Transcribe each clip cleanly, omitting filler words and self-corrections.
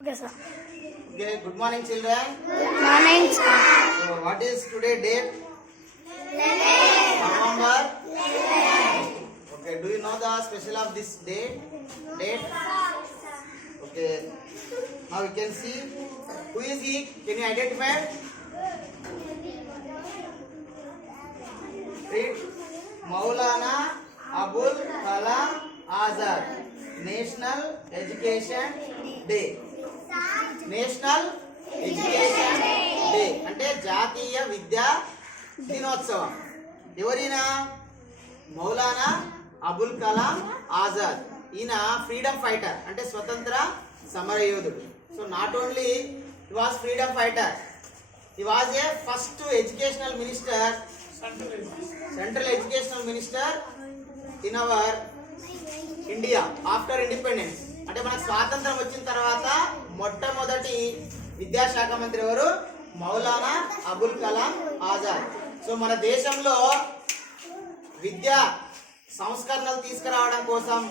Okay, sir. Okay, good morning, children. Good morning, sir. So, what is today date? November. Okay, do you know the special of this day? Date? Okay. Now you can see who is he? Can you identify? Read. Maulana Abul Kalam Azad. National Education Day. National education day అంటే జాతీయ విద్యా దినోత్సవం. ఎవరైనా మౌలానా అబుల్ కలాం ఆజాద్. ఈయన freedom fighter అంటే స్వతంత్ర సమరయోధుడు. So not only he was freedom fighter, he was a first educational minister, central educational minister in our India after independence. అంటే మనకు స్వాతంత్రం వచ్చిన తర్వాత మొట్టమొదటి విద్యాశాఖ మంత్రి ఎవరు? మౌలానా అబుల్ కలాం ఆజాద్. సో మన దేశంలో విద్యా సంస్కరణలు తీసుకురావడం కోసం,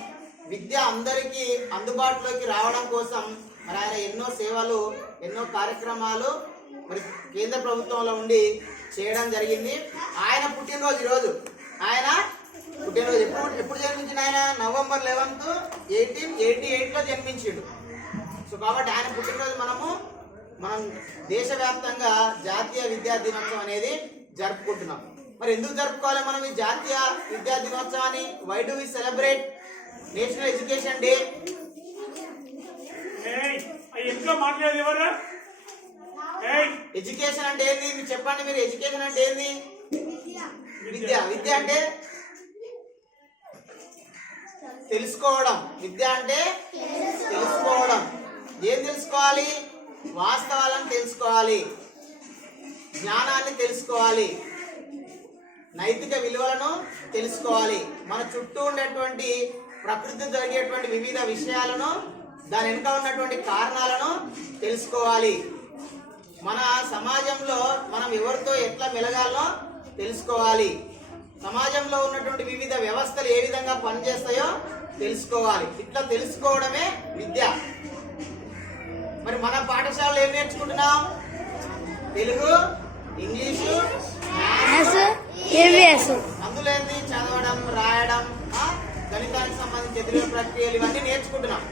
విద్య అందరికీ అందుబాటులోకి రావడం కోసం మరి ఆయన ఎన్నో సేవలు, ఎన్నో కార్యక్రమాలు మరి కేంద్ర ప్రభుత్వంలో ఉండి చేయడం జరిగింది. ఆయన పుట్టినరోజు ఈరోజు. ఆయన పుట్టినరోజు ఎప్పుడు జన్మించిన? ఆయన నవంబర్ 11, 1888లో జన్మించిండు. సో కాబట్టి ఆయన పుట్టినరోజు మనం దేశవ్యాప్తంగా జాతీయ విద్యా దినోత్సవం అనేది జరుపుకుంటున్నాం. మరి ఎందుకు జరుపుకోవాలి మనం ఈ జాతీయ విద్యా దినోత్సవాన్ని? Why do we celebrate national education day? Education అంటే ఏంది? మీరు చెప్పండి. మీరు ఎడ్యుకేషన్ అంటే ఏంది? విద్య అంటే తెలుసుకోవడం. విద్య అంటే తెలుసుకోవడం. ఏం తెలుసుకోవాలి? వాస్తవాలను తెలుసుకోవాలి, జ్ఞానాన్ని తెలుసుకోవాలి, నైతిక విలువలను తెలుసుకోవాలి, మన చుట్టూ ఉండేటువంటి ప్రకృతి జరిగేటువంటి వివిధ విషయాలను, దాని వెనుక ఉన్నటువంటి కారణాలను తెలుసుకోవాలి. మన సమాజంలో మనం ఎవరితో ఎట్లా మెలగాలో తెలుసుకోవాలి. సమాజంలో ఉన్నటువంటి వివిధ వ్యవస్థలు ఏ విధంగా పనిచేస్తాయో తెలుసుకోవాలి. ఇట్లా తెలుసుకోవడమే విద్య. మరి మన పాఠశాలలో ఏం నేర్చుకుంటున్నాం? తెలుగు, ఇంగ్లీషు, అందులో ఏంది? చదవడం, రాయడం, గణితానికి సంబంధించి ఎదురు ప్రక్రియలు ఇవన్నీ నేర్చుకుంటున్నాం.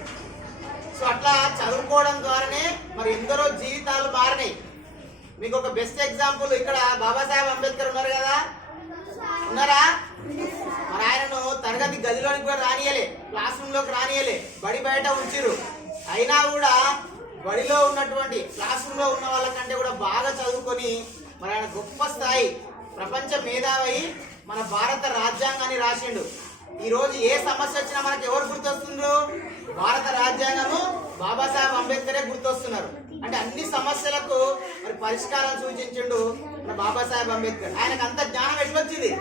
సో అట్లా చదువుకోవడం ద్వారానే మరి ఎందరో జీవితాలు మారినాయి. మీకు ఒక బెస్ట్ ఎగ్జాంపుల్ ఇక్కడ బాబాసాహెబ్ అంబేద్కర్ ఉన్నారు కదా, ఉన్నారా? మరి ఆయనను తరగతి గదిలోనికి కూడా రానియలే, క్లాస్ రూమ్ లోకి రానియలే, బడి బయట ఉంచిరు. అయినా కూడా బడిలో ఉన్నటువంటి క్లాస్ రూమ్ లో ఉన్న వాళ్ళకంటే కూడా బాగా చదువుకొని మరి ఆయన గొప్ప స్థాయి ప్రపంచ మేధావి మన భారత రాజ్యాంగాన్ని రాసిండు. ఈ రోజు ఏ సమస్య వచ్చినా మనకి ఎవరు గుర్తొస్తుండ్రు? భారత రాజ్యాంగము, బాబాసాహెబ్ అంబేద్కరే గుర్తొస్తున్నారు. అంటే అన్ని సమస్యలకు మరి పరిష్కారం సూచించిండు మన బాబాసాహెబ్ అంబేద్కర్. ఆయనకు అంత జ్ఞానం ఎట్లొచ్చింది?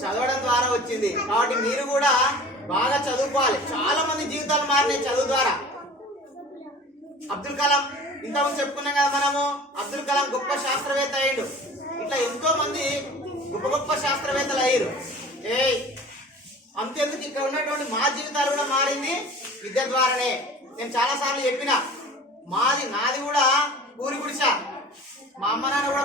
చదవడం ద్వారా వచ్చింది. కాబట్టి మీరు కూడా బాగా చదువుకోవాలి. చాలా మంది జీవితాలు మారినాయి చదువు ద్వారా. అబ్దుల్ కలాం ఇంతకుముందు చెప్పుకున్నాం కదా మనము, అబ్దుల్ కలాం గొప్ప శాస్త్రవేత్త అయ్యిండు. ఇట్లా ఎంతో మంది గొప్ప శాస్త్రవేత్తలు అయ్యారు. అంతేందుకు ఇక్కడ ఉన్నటువంటి మా జీవితాలు కూడా మారింది విద్య ద్వారానే. నేను చాలా సార్లు చెప్పిన, నాది కూడా పూరి గుడిస. మా అమ్మ నాన్న కూడా